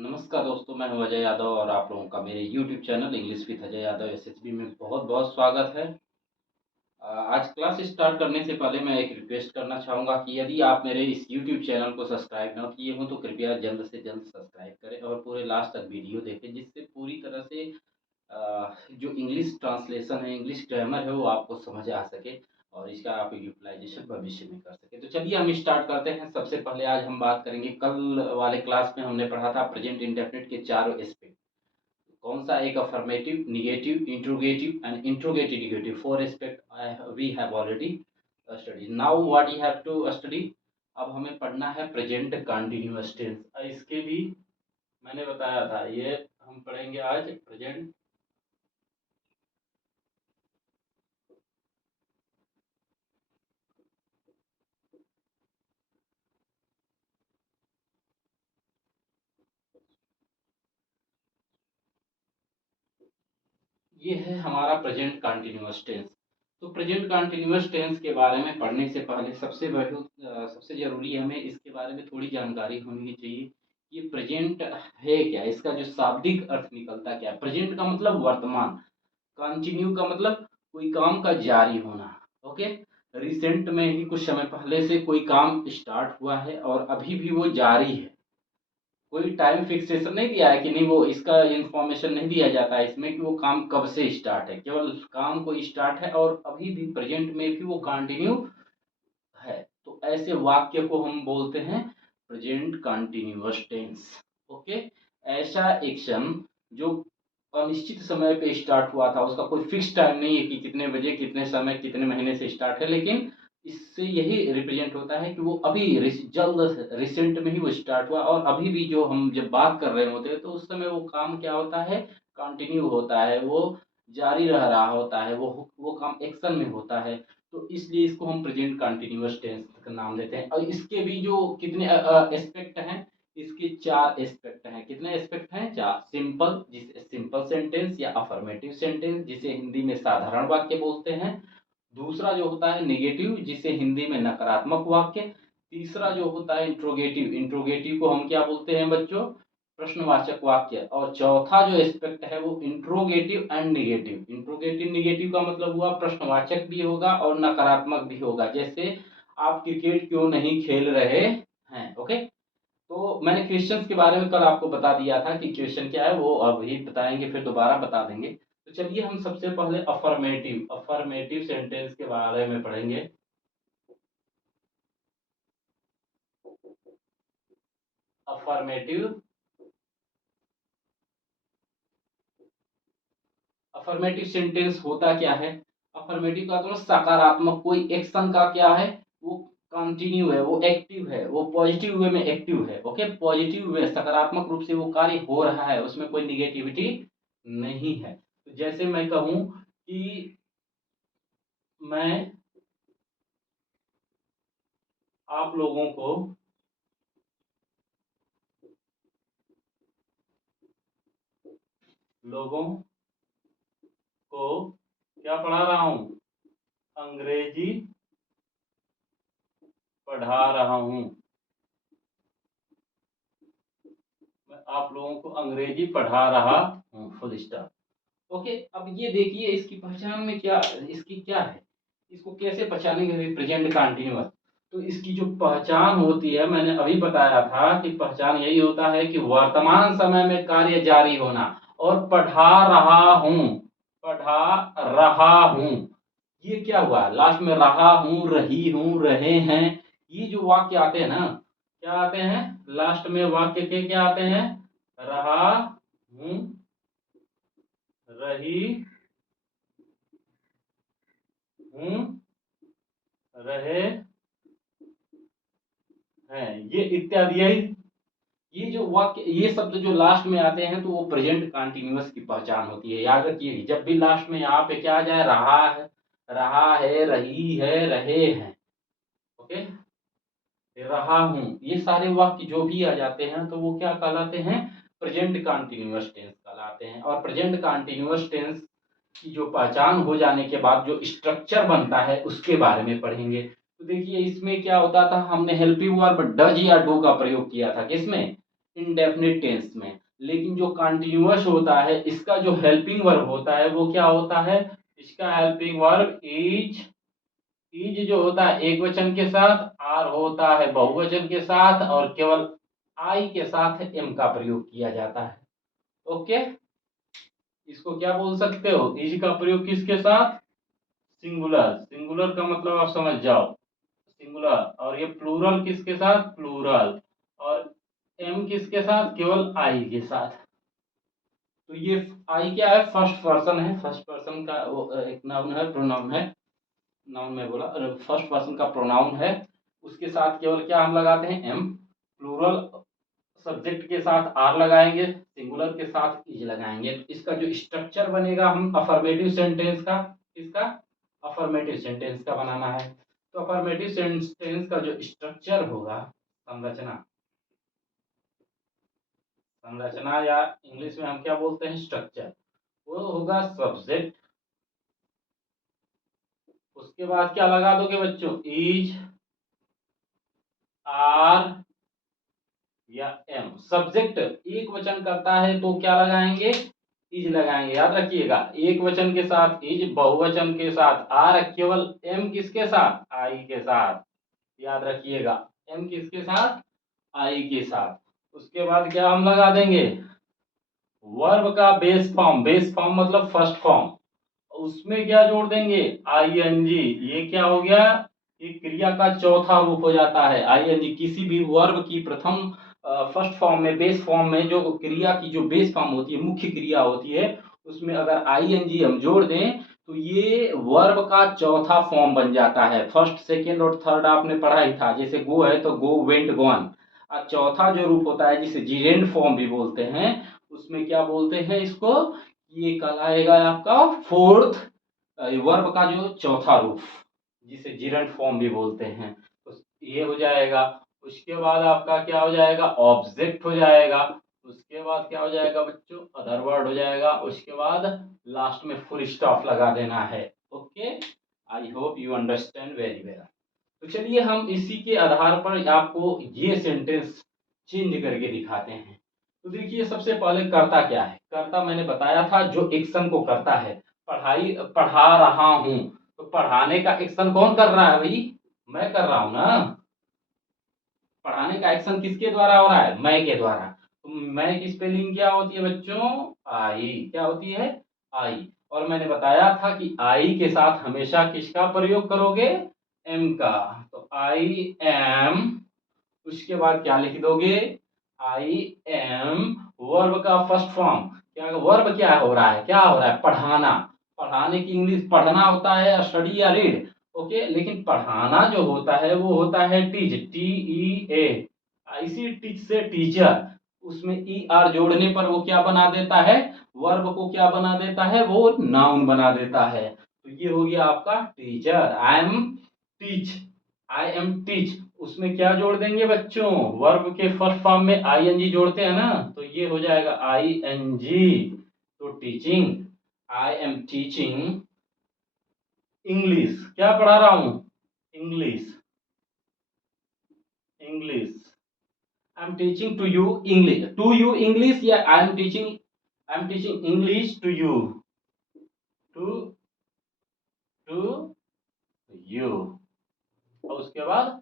नमस्कार दोस्तों, मैं हूं अजय यादव और आप लोगों का मेरे YouTube channel English with Ajay Yadav SSB में बहुत बहुत स्वागत है। आज क्लास स्टार्ट करने से पहले मैं एक रिक्वेस्ट करना चाहूँगा कि यदि आप मेरे इस YouTube चैनल को सब्सक्राइब ना किए हों तो कृपया जल्द से जल्द सब्सक्राइब करें और पूरे लास्ट तक वीडियो देखें, जिससे पूरी तरह से जो इंग्लिश ट्रांसलेशन है, इंग्लिश ग्रामर है, वो आपको समझ आ सके और इसका आप यूटिलाइजेशन भविष्य में कर सकें। तो चलिए हम स्टार्ट करते हैं। सबसे पहले आज हम बात करेंगे, कल वाले क्लास में हमने पढ़ा था प्रेजेंट इंडेफिनिट के चारों एस्पेक्ट। कौन सा? एक affirmative, negative, interrogative and interrogative negative, four aspect we have already studied. Now what you have to study. अब हमें पढ़ना है प्रेजेंट कंटिन्यूअस टेंस। इसके भी मैंने बताया था, ये हम पढ़ेंगे आज प्रेजेंट। ये है हमारा प्रेजेंट कंटिन्यूअस टेंस। तो प्रेजेंट कंटिन्यूअस टेंस के बारे में पढ़ने से पहले सबसे ज़रूरी हमें इसके बारे में थोड़ी जानकारी होनी चाहिए। ये प्रेजेंट है क्या, इसका जो शाब्दिक अर्थ निकलता क्या है। प्रेजेंट का मतलब वर्तमान, कंटिन्यू का मतलब कोई काम का जारी होना। ओके, रिसेंट में ही कुछ समय पहले से कोई काम स्टार्ट हुआ है और अभी भी वो जारी है। कोई टाइम फिक्सेशन नहीं दिया है कि नहीं, वो इसका इंफॉर्मेशन नहीं दिया जाता है इसमें कि वो काम कब से स्टार्ट है। केवल काम को स्टार्ट है और अभी भी प्रेजेंट में भी वो कंटिन्यू है। तो ऐसे वाक्य को हम बोलते हैं प्रेजेंट कंटिन्यूअस टेंस। ओके, ऐसा एक्शन जो अनिश्चित समय पे स्टार्ट हुआ था, उसका कोई फिक्स टाइम नहीं है कि कितने बजे, कितने समय, कितने महीने से स्टार्ट है, लेकिन इससे यही रिप्रेजेंट होता है कि वो अभी जल्द रिसेंट में ही वो स्टार्ट हुआ और अभी भी जो हम जब बात कर रहे होते हैं तो उस समय वो काम क्या होता है, कंटिन्यू होता है, वो जारी रह रहा होता है, वो काम एक्शन में होता है। तो इसलिए इसको हम प्रेजेंट कंटिन्यूअस टेंस का नाम देते हैं। और इसके भी जो कितने एस्पेक्ट हैं, इसके चार एस्पेक्ट हैं। कितने एस्पेक्ट हैं? चार। सिंपल, जिसे सिंपल सेंटेंस या अफर्मेटिव सेंटेंस, जिसे हिंदी में साधारण वाक्य बोलते हैं। दूसरा जो होता है नेगेटिव, जिसे हिंदी में नकारात्मक वाक्य। तीसरा जो होता है इंट्रोगेटिव, इंट्रोगेटिव को हम क्या बोलते हैं बच्चों? प्रश्नवाचक वाक्य। और चौथा जो एस्पेक्ट है वो interrogative and negative. Interrogative negative का मतलब हुआ प्रश्नवाचक भी होगा और नकारात्मक भी होगा, जैसे आप क्रिकेट क्यों नहीं खेल रहे हैं। ओके, तो मैंने क्वेश्चंस के बारे में कल आपको बता दिया था कि क्वेश्चन क्या है, वो अभी बताएंगे, फिर दोबारा बता देंगे। तो चलिए हम सबसे पहले अफर्मेटिव अफर्मेटिव सेंटेंस के बारे में पढ़ेंगे। अफर्मेटिव अफर्मेटिव सेंटेंस होता क्या है? अफर्मेटिव का मतलब सकारात्मक, कोई एक्शन का क्या है, वो कंटिन्यू है, वो एक्टिव है, वो पॉजिटिव वे में एक्टिव है। ओके, पॉजिटिव वे, सकारात्मक रूप से वो कार्य हो रहा है, उसमें कोई निगेटिविटी नहीं है। तो जैसे मैं कहूं कि मैं आप लोगों को लोगों को क्या पढ़ा रहा हूं? अंग्रेजी पढ़ा रहा हूं। मैं आप लोगों को अंग्रेजी पढ़ा रहा हूं, फुल स्टॉप। ओके, अब ये देखिए इसकी पहचान में क्या, इसकी क्या है, इसको कैसे पहचानेंगे प्रेजेंट कंटिन्यूअस। तो इसकी जो पहचान होती है, मैंने अभी बताया था कि पहचान यही होता है कि वर्तमान समय में कार्य जारी होना। और पढ़ा रहा हूं, पढ़ा रहा हूं, ये क्या हुआ? लास्ट में रहा हूं, रही हूं, रहे हैं, ये जो वाक्य आते हैं ना, क्या आते हैं लास्ट में वाक्य के? क्या आते हैं? रहा हूं, रही हूं, रहे हैं, ये इत्यादि। यही ये जो वाक्य, ये शब्द जो लास्ट में आते हैं तो वो प्रेजेंट कंटिन्यूअस की पहचान होती है। याद रखिए, जब भी लास्ट में यहाँ पे क्या आ जाए, रहा है, रही है, रहे हैं। ओके, रहा हूं, ये सारे वाक्य जो भी आ जाते हैं तो वो क्या कहलाते हैं? प्रेजेंट कंटिन्यूअस टेंस कहलाते हैं। और प्रेजेंट कंटिन्यूअस टेंस की जो पहचान हो जाने के बाद जो स्ट्रक्चर बनता है उसके बारे में पढ़ेंगे। तो देखिए इसमें क्या होता था, हमने हेल्पिंग वर्ब डज या डू का प्रयोग किया था। किसमें? इंडेफिनिट टेंस में। लेकिन जो कंटिन्यूअस होता है इसका जो हेल्पिंग वर्ब होता है वो क्या होता है, इसका हेल्पिंग वर्ब इज जो होता है एक वचन के साथ, आर होता है बहुवचन के साथ, और केवल आई के साथ एम का प्रयोग किया जाता है। ओके, इसको क्या बोल सकते हो, इज का प्रयोग किसके साथ, सिंगुलर, सिंगुलर का मतलब आप समझ जाओ, सिंगुलर, और ये प्लूरल किसके साथ, प्लूरल, और एम किसके साथ, केवल आई के साथ। तो ये आई क्या है, फर्स्ट पर्सन है, फर्स्ट पर्सन का वो एक नाउन है, प्रोनाउन है, नाउन में बोला, फर्स्ट पर्सन का प्रोनाउन है, उसके साथ केवल क्या हम लगाते हैं, एम, प्लूरल सब्जेक्ट के साथ आर लगाएंगे, सिंगुलर के साथ इज लगाएंगे। तो इसका जो स्ट्रक्चर बनेगा, हम अफर्मेटिव सेंटेंस का, इसका अफर्मेटिव सेंटेंस का बनाना है। तो अफर्मेटिव सेंटेंस का जो स्ट्रक्चर होगा, संरचना, संरचना या इंग्लिश में हम क्या बोलते हैं, स्ट्रक्चर, वो होगा सब्जेक्ट, उसके बाद क्या लगा दोगे बच्चों, इज, आर या एम। सब्जेक्ट एक वचन करता है तो क्या लगाएंगे, इज लगाएंगे, याद रखिएगा, एक वचन के साथ इज, बहुवचन के साथ आर, केवल एम किसके साथ, आई के साथ, याद रखिएगा, एम किसके साथ, आई के साथ। उसके बाद क्या हम लगा देंगे, वर्ब का बेस फॉर्म, बेस फॉर्म मतलब फर्स्ट फॉर्म, उसमें क्या जोड़ देंगे, आईएनजी। ये क्या हो गया, ये क्रिया का चौथा रूप हो जाता है, आईएनजी। किसी भी वर्ब की प्रथम फर्स्ट फॉर्म में, बेस फॉर्म में, जो क्रिया की जो बेस फॉर्म होती है, मुख्य क्रिया होती है, उसमें अगर आईएनजी हम जोड़ दें तो ये वर्ब का चौथा फॉर्म बन जाता है। फर्स्ट, सेकेंड और थर्ड आपने पढ़ा ही था, जैसे गो है तो गो, वेंट, गॉन। और चौथा जो रूप होता है जिसे जीरेंड फॉर्म भी बोलते हैं, उसमें क्या बोलते हैं इसको, ये कहलाएगा आपका फोर्थ वर्ब का जो चौथा रूप, जिसे जीरंट फॉर्म भी बोलते हैं। तो ये हो जाएगा। उसके बाद आपका क्या हो जाएगा, ऑब्जेक्ट हो जाएगा। उसके बाद क्या हो जाएगा बच्चों, अदर वर्ड हो जाएगा। उसके बाद लास्ट में फुल स्टॉप लगा देना है। Okay, I hope you understand very well. तो चलिए हम इसी के आधार पर आपको ये सेंटेंस चेंज करके दिखाते हैं। तो देखिए, सबसे पहले कर्ता क्या है, कर्ता मैंने बताया था जो एक्शन को करता है, पढ़ाई, पढ़ा रहा हूं, तो पढ़ाने का एक्शन कौन कर रहा है भाई, मैं कर रहा हूं ना। पढ़ाने का एक्शन किसके द्वारा हो रहा है, मैं के द्वारा। तो मैं की स्पेलिंग क्या होती है बच्चों, आई, क्या होती है, आई। और मैंने बताया था कि आई के साथ हमेशा किसका प्रयोग करोगे, एम का। तो आई एम, उसके बाद क्या लिख दोगे, आई एम, वर्ब का फर्स्ट फॉर्म, क्या वर्ब क्या हो रहा है, क्या हो रहा है, पढ़ाना। पढ़ाने की इंग्लिश पढ़ना होता है, स्टडी या रीड। ओके, लेकिन पढ़ाना जो होता है वो होता है टीच, TEA। इसी टीच से टीचर, उसमें ER जोड़ने पर वो क्या बना देता है, वर्ब को क्या बना देता है, वो नाउन बना देता है। तो ये हो गया आपका teacher, I am teach, I am teach. उसमें क्या जोड़ देंगे बच्चों, वर्ब के फर्स्ट फॉर्म में ING जोड़ते हैं ना, तो ये हो जाएगा ING। तो teaching, I am teaching English, क्या पढ़ा रहा हूं, English, English, I am teaching to you English, to you English, या I am teaching English to you, to to you. और उसके बाद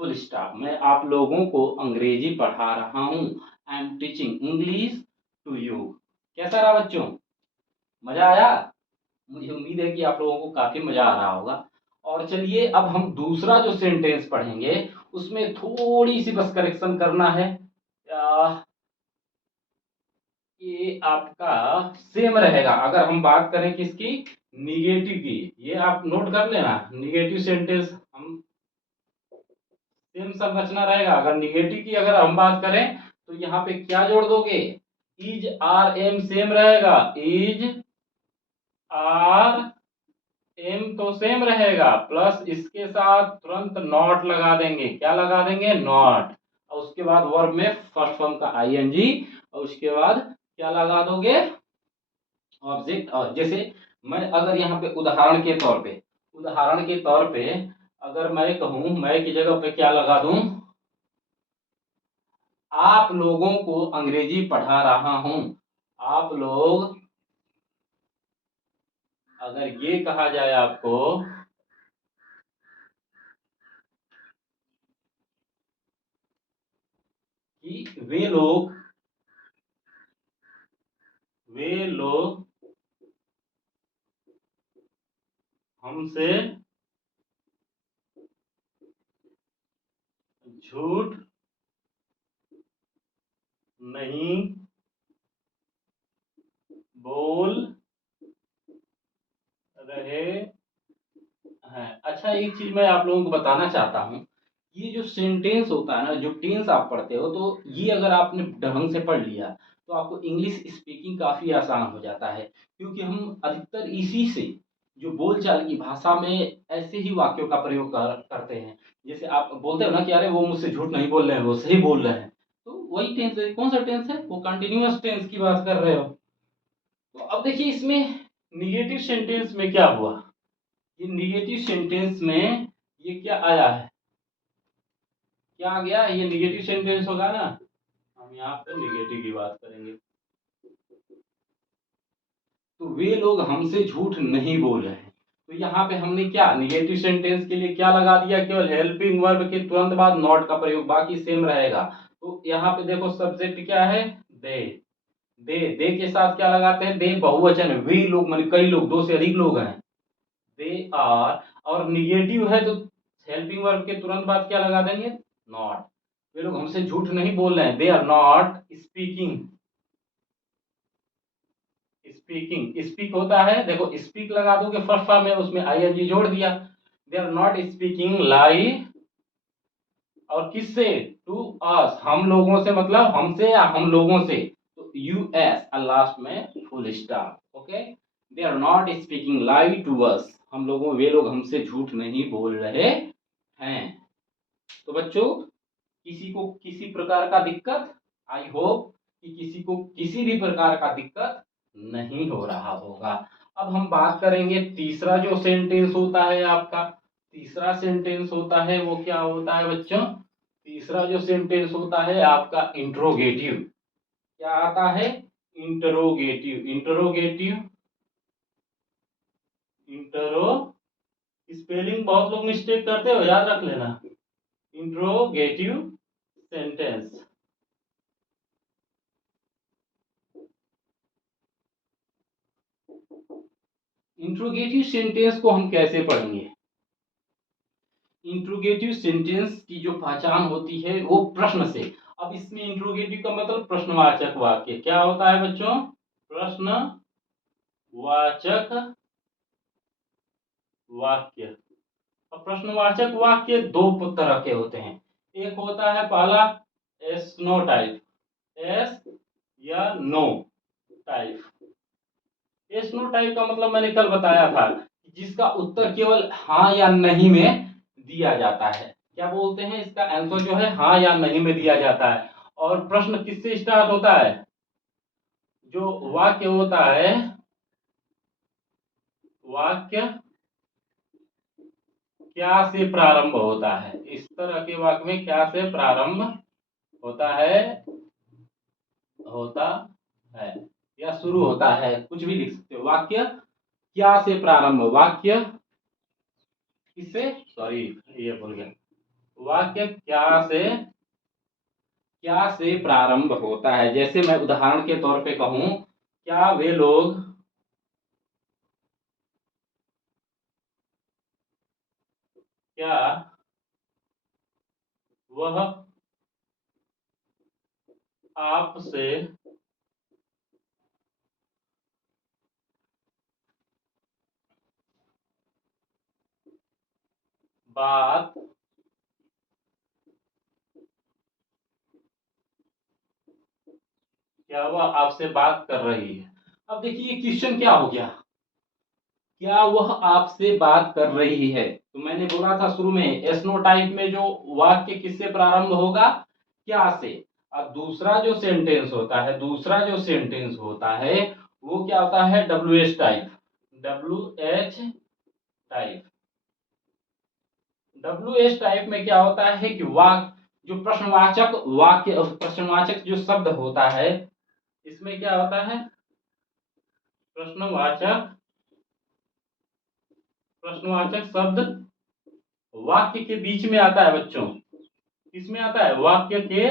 फुल स्टॉप, मैं आप लोगों को अंग्रेजी पढ़ा रहा हूं, I am teaching English to you. कैसा रहा बच्चों, मजा आया, मुझे उम्मीद है कि आप लोगों को काफी मजा आ रहा होगा। और चलिए अब हम दूसरा जो सेंटेंस पढ़ेंगे उसमें थोड़ी सी बस करेक्शन करना है। ये आपका सेम रहेगा अगर हम बात करें किसकी, निगेटिव की। ये आप नोट कर लेना, निगेटिव सेंटेंस हम सेम संरचना रहेगा। अगर निगेटिव की अगर हम बात करें तो यहाँ पे क्या जोड़ दोगे, इज, आर, एम सेम रहेगा, इज, आर, एम तो सेम रहेगा, प्लस इसके साथ तुरंत नॉट लगा देंगे, क्या लगा देंगे, नॉट। और उसके बाद वर्ब में फर्स्ट फॉर्म का ING, और उसके बाद क्या लगा दोगे, ऑब्जेक्ट। और जैसे मैं अगर यहाँ पे उदाहरण के तौर पे अगर मैं कहूं, मैं की जगह पे क्या लगा दूं, आप लोगों को अंग्रेजी पढ़ा रहा हूं। आप लोग, अगर ये कहा जाए आपको कि वे लोग हमसे झूठ नहीं बोल रहे हैं। अच्छा, एक चीज मैं आप लोगों को बताना चाहता हूँ, ये जो सेंटेंस होता है ना, जो टेंस आप पढ़ते हो, तो ये अगर आपने ढंग से पढ़ लिया तो आपको इंग्लिश स्पीकिंग काफी आसान हो जाता है, क्योंकि हम अधिकतर इसी से, जो बोलचाल की भाषा में ऐसे ही वाक्यों का प्रयोग करते हैं। जैसे आप बोलते हो ना कि अरे वो मुझसे झूठ नहीं बोल रहे हैं, वो सही बोल रहे हैं, तो वही टेंस है। कौन सा टेंस है? वो कंटिन्यूअस टेंस की बात कर रहे हो। तो अब देखिए इसमें निगेटिव सेंटेंस में क्या हुआ। ये निगेटिव सेंटेंस में ये क्या आया है, क्या आ गया? ये निगेटिव सेंटेंस होगा ना, हम यहाँ पे निगेटिव की बात करेंगे। तो वे लोग हमसे झूठ नहीं बोल रहे हैं, तो यहाँ पे हमने क्या निगेटिव सेंटेंस के लिए क्या लगा दिया? केवल हेल्पिंग वर्ब के तुरंत बाद नॉट का प्रयोग, बाकी सेम रहेगा। तो यहाँ पे देखो सब्जेक्ट क्या है? दे। दे के साथ क्या लगाते हैं? दे बहुवचन है, वे लोग माने कई लोग, दो से अधिक लोग हैं। दे आर, और निगेटिव है तो हेल्पिंग वर्ब के तुरंत बाद क्या लगा देंगे? नॉट। वे लोग हमसे झूठ नहीं बोल रहे हैं, they are not speaking. Speaking, speak होता है, देखो स्पीक लगा दोगे फर्स्ट फॉर्म में, उसमें आईएनजी जोड़ दिया। दे आर नॉट स्पीकिंग लाई, और किससे? टू अस, हम लोगों से, मतलब हमसे या हम लोगों से, तो यूएस लास्ट में full stop. Okay, they are not speaking lie to us, हम लोगों, वे लोग हमसे झूठ नहीं बोल रहे हैं। तो बच्चों, किसी को किसी प्रकार का दिक्कत, आई होप कि किसी को किसी भी प्रकार का दिक्कत नहीं हो रहा होगा। अब हम बात करेंगे तीसरा जो सेंटेंस होता है आपका, तीसरा सेंटेंस होता है वो क्या होता है बच्चों? तीसरा जो सेंटेंस होता है आपका इंट्रोगेटिव। क्या आता है? इंटरोगेटिव। इंटरोगेटिव, इंटरो, स्पेलिंग बहुत लोग मिस्टेक करते हो, याद रख लेना। Interrogative sentence. इंट्रोगेटिव सेंटेंस को हम कैसे पढ़ेंगे? इंट्रोगेटिव सेंटेंस की जो पहचान होती है वो प्रश्न से। अब इसमें इंट्रोगेटिव का मतलब प्रश्नवाचक वाक्य। क्या होता है बच्चों? प्रश्नवाचक वाक्य। अब प्रश्नवाचक वाक्य दो तरह के होते हैं। एक होता है पहला एस नो टाइप, एस या no type. Yes no type का मतलब मैंने कल बताया था, जिसका उत्तर केवल हाँ या नहीं में दिया जाता है। क्या बोलते हैं? इसका आंसर जो है हाँ या नहीं में दिया जाता है। और प्रश्न किससे स्टार्ट होता है? जो वाक्य होता है, वाक्य क्या से प्रारंभ होता है, इस तरह के वाक्य में क्या से प्रारंभ होता है, होता है या शुरू होता है, कुछ भी लिख सकते हो। वाक्य क्या से प्रारंभ, वाक्य किससे, सॉरी ये भूल गया, वाक्य क्या से प्रारंभ होता है। जैसे मैं उदाहरण के तौर पे कहूं, क्या वे लोग, क्या वह आपसे बात क्या वह आपसे बात कर रही है। अब देखिए क्वेश्चन क्या हो गया, क्या वह आपसे बात कर रही है? तो मैंने बोला था शुरू में एसनो टाइप में जो वाक्य किससे प्रारंभ होगा? क्या से। अब दूसरा जो सेंटेंस होता है, दूसरा जो सेंटेंस होता है वो क्या होता है? W H type. W H type. W H type में क्या होता है कि वाक्य जो प्रश्नवाचक वाक्य, प्रश्नवाचक जो शब्द होता है, इसमें क्या होता है, प्रश्नवाचक प्रश्नवाचक शब्द वाक्य के बीच में आता है बच्चों। किसमें आता है? वाक्य के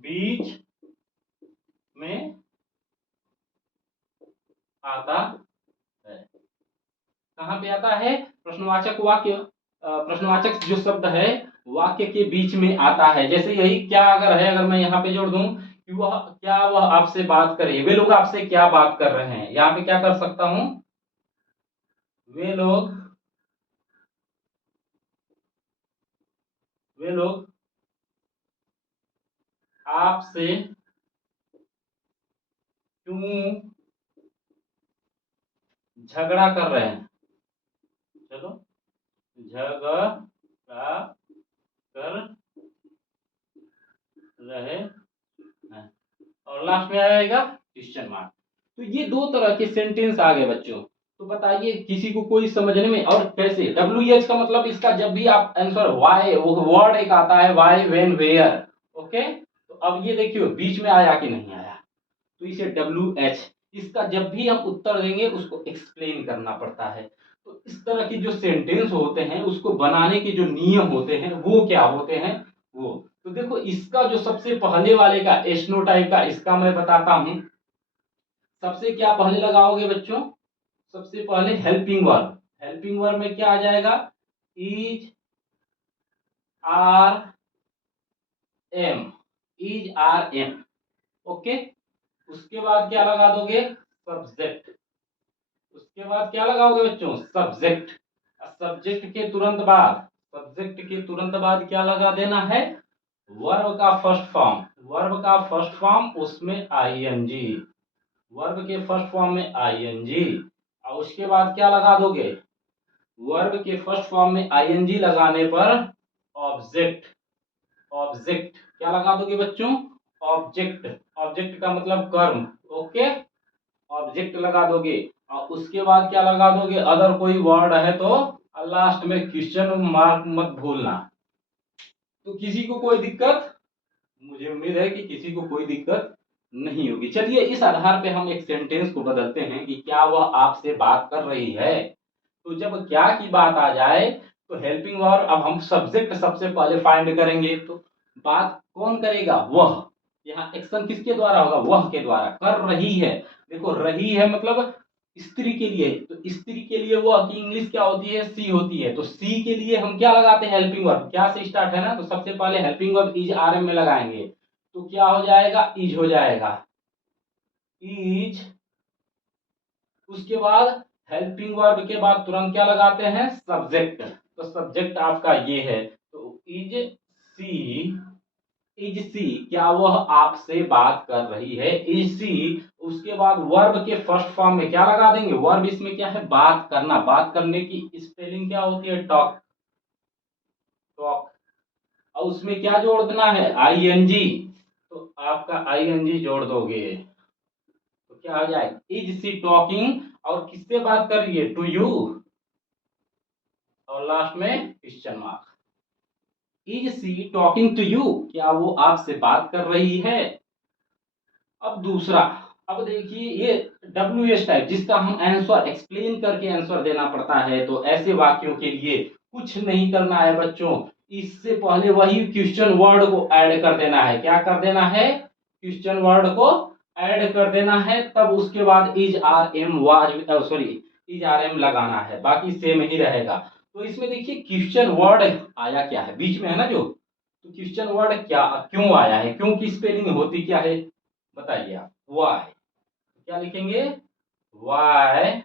बीच में आता है। कहाँ पे आता है? प्रश्नवाचक वाक्य, प्रश्नवाचक जो शब्द है वाक्य के बीच में आता है। जैसे यही क्या अगर है, अगर मैं यहाँ पे जोड़ दूं कि वह आपसे बात करे, वे लोग आपसे क्या बात कर रहे हैं, यहाँ पे क्या कर सकता हूं, वे लोग आपसे क्यों झगड़ा कर रहे हैं। चलो, झगड़ा कर रहे हैं, और लास्ट में आएगा क्वेश्चन मार्क। तो ये दो तरह के सेंटेंस आ गए बच्चों। तो बताइए किसी को कोई समझने में, और कैसे? WH का मतलब इसका जब भी आप आंसर वाई, वो वर्ड एक आता है वाई, वेन, वेयर, ओके। तो अब ये देखियो बीच में आया कि नहीं आया, तो इसे WH, इसका जब भी हम उत्तर देंगे उसको एक्सप्लेन करना पड़ता है। तो इस तरह की जो सेंटेंस होते हैं उसको बनाने के जो नियम होते हैं वो क्या होते हैं, वो तो देखो, इसका जो सबसे पहले वाले का एस्नो टाइप का, इसका मैं बताता हूं। सबसे क्या पहले लगाओगे बच्चों? सबसे पहले हेल्पिंग वर्ब। हेल्पिंग वर्ब में क्या आ जाएगा? Is, are, am, is, are, am, okay. उसके बाद क्या लगा दोगे? सब्जेक्ट। उसके बाद क्या लगाओगे बच्चों? सब्जेक्ट। सब्जेक्ट के तुरंत बाद, सब्जेक्ट के तुरंत बाद क्या लगा देना है? वर्ब का फर्स्ट फॉर्म। वर्ब का फर्स्ट फॉर्म, उसमें आईएनजी। वर्ब के फर्स्ट फॉर्म में आईएनजी। और उसके बाद क्या लगा दोगे? वर्ब के फर्स्ट फॉर्म में आईएनजी लगाने पर ऑब्जेक्ट। ऑब्जेक्ट क्या लगा दोगे बच्चों? ऑब्जेक्ट। ऑब्जेक्ट का मतलब कर्म, ओके। ऑब्जेक्ट लगा दोगे, और उसके बाद क्या लगा दोगे? अदर कोई वर्ड है तो लास्ट में क्वेश्चन मार्क मत भूलना। तो किसी को कोई दिक्कत? मुझे उम्मीद है कि किसी को कोई दिक्कत नहीं होगी। चलिए इस आधार पे हम एक सेंटेंस को बदलते हैं कि क्या वह आपसे बात कर रही है। तो जब क्या की बात आ जाए तो हेल्पिंग वर्ब, अब हम सब्जेक्ट सबसे पहले फाइंड करेंगे। तो बात कौन करेगा? वह। यहाँ एक्शन किसके द्वारा होगा? वह के द्वारा। कर रही है, देखो रही है मतलब स्त्री के लिए, तो स्त्री के लिए वह की इंग्लिश क्या होती है? सी होती है। तो सी के लिए हम क्या लगाते हैं? Helping verb. क्या से स्टार्ट है ना, तो सबसे पहले helping verb is, are, am में लगाएंगे। तो क्या हो जाएगा? इज हो जाएगा, इज। उसके बाद हेल्पिंग वर्ब के बाद तुरंत क्या लगाते हैं? सब्जेक्ट। तो सब्जेक्ट आपका ये है, तो इज सी। इज सी, क्या वह आपसे बात कर रही है? Is she. उसके बाद वर्ब के फर्स्ट फॉर्म में क्या लगा देंगे? वर्ब इसमें क्या है? बात करना। बात करने की स्पेलिंग क्या होती है? टॉक। टॉक। और उसमें क्या जोड़ देना है? आईएनजी। तो आपका आईएनजी जोड़ दोगे तो क्या हो जाएगा? इज सी टॉकिंग, और किससे बात कर रही है? टू यू, और लास्ट में question mark. Is she talking to you, क्या वो आपसे बात कर रही है? अब दूसरा, अब देखिए ये WH टाइप, जिसका हम आंसर एक्सप्लेन करके आंसर देना पड़ता है। तो ऐसे वाक्यों के लिए कुछ नहीं करना है बच्चों, इससे पहले वही क्वेश्चन वर्ड को ऐड कर देना है। क्या कर देना है? क्वेश्चन वर्ड को ऐड कर देना है। तब उसके बाद is, are, am, was, sorry, is, are, am लगाना है, बाकी सेम ही रहेगा। तो इसमें देखिए क्वेश्चन वर्ड आया क्या है बीच में, है ना जो, तो क्वेश्चन वर्ड क्या क्यों आया है, क्यों की स्पेलिंग होती क्या है बताइए आप? वाई। क्या लिखेंगे? वाई।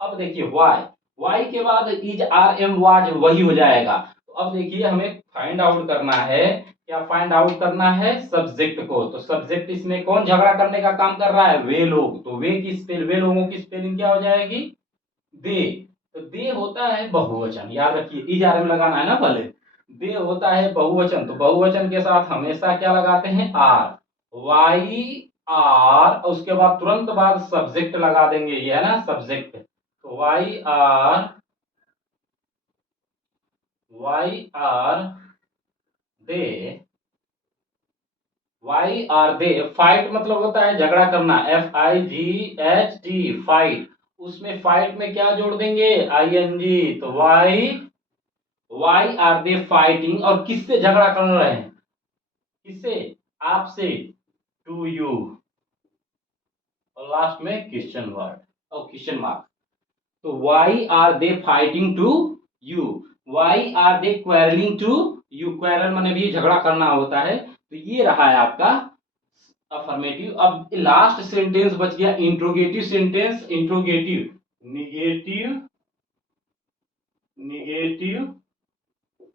अब देखिए वाई, वाई के बाद इज, आर, एम, वाज वही हो जाएगा। तो अब देखिए हमें फाइंड आउट करना है, क्या फाइंड आउट करना है? सब्जेक्ट को। तो सब्जेक्ट इसमें कौन झगड़ा करने का काम कर रहा है? वे लोग। तो वे की स्पेल, वे लोगों की स्पेलिंग क्या हो जाएगी? दे। तो दे होता है बहुवचन, याद रखिए, इज, आर, एम लगाना है ना पहले। दे होता है बहुवचन, तो बहुवचन के साथ हमेशा क्या लगाते हैं? आर। वाई, आर, उसके बाद तुरंत बाद सब्जेक्ट लगा देंगे, ये है ना सब्जेक्ट। तो why are, why are they, fight मतलब होता है झगड़ा करना, FIGHT, फाइट। उसमें फाइट में क्या जोड़ देंगे, ING। तो वाई आर दे फाइटिंग, और किससे झगड़ा कर रहे हैं, किससे, आपसे, टू यू, और लास्ट में क्वेश्चन वर्ड और क्वेश्चन मार्क। तो why are they fighting to you, why are they quarreling to you, quarrel माने भी झगड़ा करना होता है। तो ये रहा है आपका अफर्मेटिव। अब लास्ट सेंटेंस बच गया interrogative sentence, interrogative, negative, negative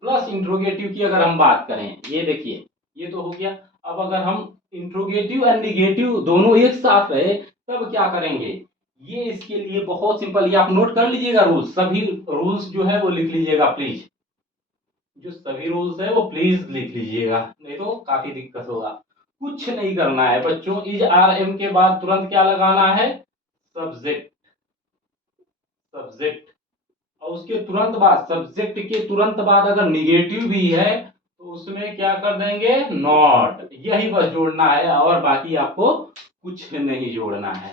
plus interrogative की अगर हम बात करें, ये देखिए ये तो हो गया। अब अगर हम इंट्रोगेटिव एंड निगेटिव दोनों एक साथ रहे तब क्या करेंगे, ये इसके लिए बहुत सिंपल, ये आप नोट कर लीजिएगा, रूल्स, सभी रूल्स जो है वो लिख लीजिएगा प्लीज, जो सभी रूल्स है वो प्लीज लिख लीजिएगा, नहीं तो काफी दिक्कत होगा। कुछ नहीं करना है बच्चों, इज आर एम के बाद तुरंत क्या लगाना है, सब्जेक्ट, सब्जेक्ट, और उसके तुरंत बाद, सब्जेक्ट के तुरंत बाद अगर निगेटिव भी है तो उसमें क्या कर देंगे, नॉट। यही बस जोड़ना है, और बाकी आपको कुछ नहीं जोड़ना है,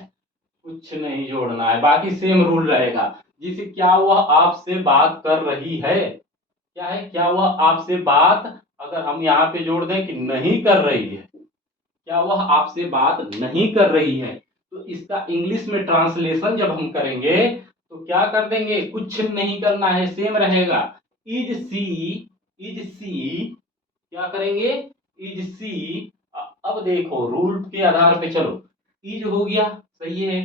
कुछ नहीं जोड़ना है, बाकी सेम रूल रहेगा। जैसे क्या वह आपसे बात कर रही है, क्या है, क्या वह आपसे बात, अगर हम यहाँ पे जोड़ दें कि नहीं कर रही है, क्या वह आपसे बात नहीं कर रही है, तो इसका इंग्लिश में ट्रांसलेशन जब हम करेंगे तो क्या कर देंगे, कुछ नहीं करना है, सेम रहेगा। इज सी, इज सी, क्या करेंगे, इज सी। अब देखो रूल के आधार पे चलो, इज हो गया, सही है,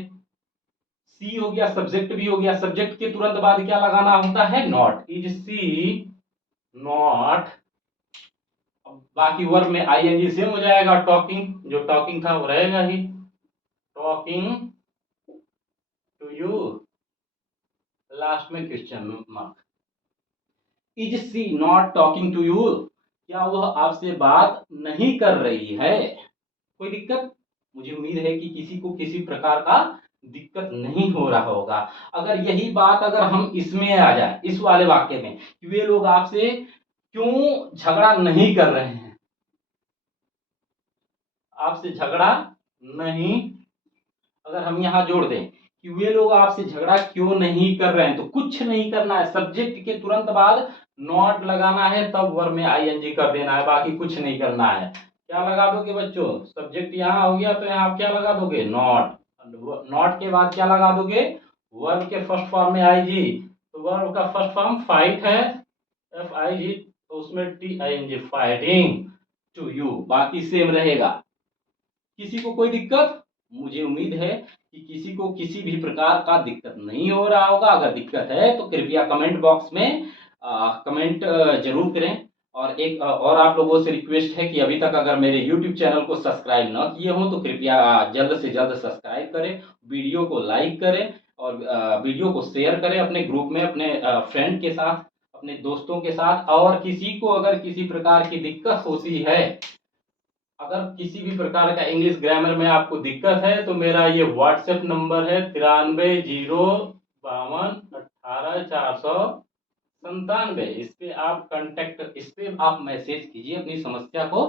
सी हो गया, सब्जेक्ट भी हो गया, सब्जेक्ट के तुरंत बाद क्या लगाना होता है, नॉट, इज सी नॉट। बाकी वर्ब में ING सेम हो जाएगा, टॉकिंग, जो टॉकिंग था वो रहेगा ही, टॉकिंग टू यू, लास्ट में question mark. Is she not talking to you, क्या वह आपसे बात नहीं कर रही है, कोई दिक्कत, मुझे उम्मीद है कि किसी को किसी प्रकार का दिक्कत नहीं हो रहा होगा। अगर यही बात अगर हम इसमें आ जाए, इस वाले वाक्य में, कि वे लोग आपसे क्यों झगड़ा नहीं कर रहे हैं, आपसे झगड़ा नहीं, अगर हम यहां जोड़ दें कि वे लोग आपसे झगड़ा क्यों नहीं कर रहे हैं, तो कुछ नहीं करना है, सब्जेक्ट के तुरंत बाद नॉट लगाना है, तब वर्ब में ING कर देना है, बाकी कुछ नहीं करना है। क्या लगा दोगे बच्चों, सब्जेक्ट यहां हो गया तो यहां आप क्या लगा दोगे, नॉट, नॉट के बाद क्या लगा दोगे, वर्ब के फर्स्ट फॉर्म में IG, तो वर्ब का फर्स्ट फॉर्म फाइट है, FIG, तो उसमें TING, फाइटिंग टू यू, बाकी सेम रहेगा। किसी को कोई दिक्कत, मुझे उम्मीद है कि किसी को किसी भी प्रकार का दिक्कत नहीं हो रहा होगा। अगर दिक्कत है तो कृपया कमेंट बॉक्स में कमेंट जरूर करें। और एक और आप लोगों से रिक्वेस्ट है कि अभी तक अगर मेरे YouTube चैनल को सब्सक्राइब न किए हों तो कृपया जल्द से जल्द सब्सक्राइब करें, वीडियो को लाइक करें, और वीडियो को शेयर करें अपने ग्रुप में, अपने फ्रेंड के साथ, अपने दोस्तों के साथ। और किसी को अगर किसी प्रकार की दिक्कत होती है, अगर किसी भी प्रकार का इंग्लिश ग्रामर में आपको दिक्कत है, तो मेरा ये व्हाट्सएप नंबर है 93 052 18 497। इस पे आप कांटेक्ट, इस पे आप मैसेज कीजिए, अपनी समस्या को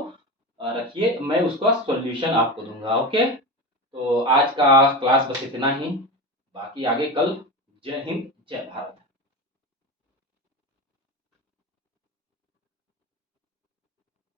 रखिए, मैं उसका सॉल्यूशन आपको दूंगा। ओके, तो आज का क्लास बस इतना ही, बाकी आगे कल। जय हिंद, जय भारत।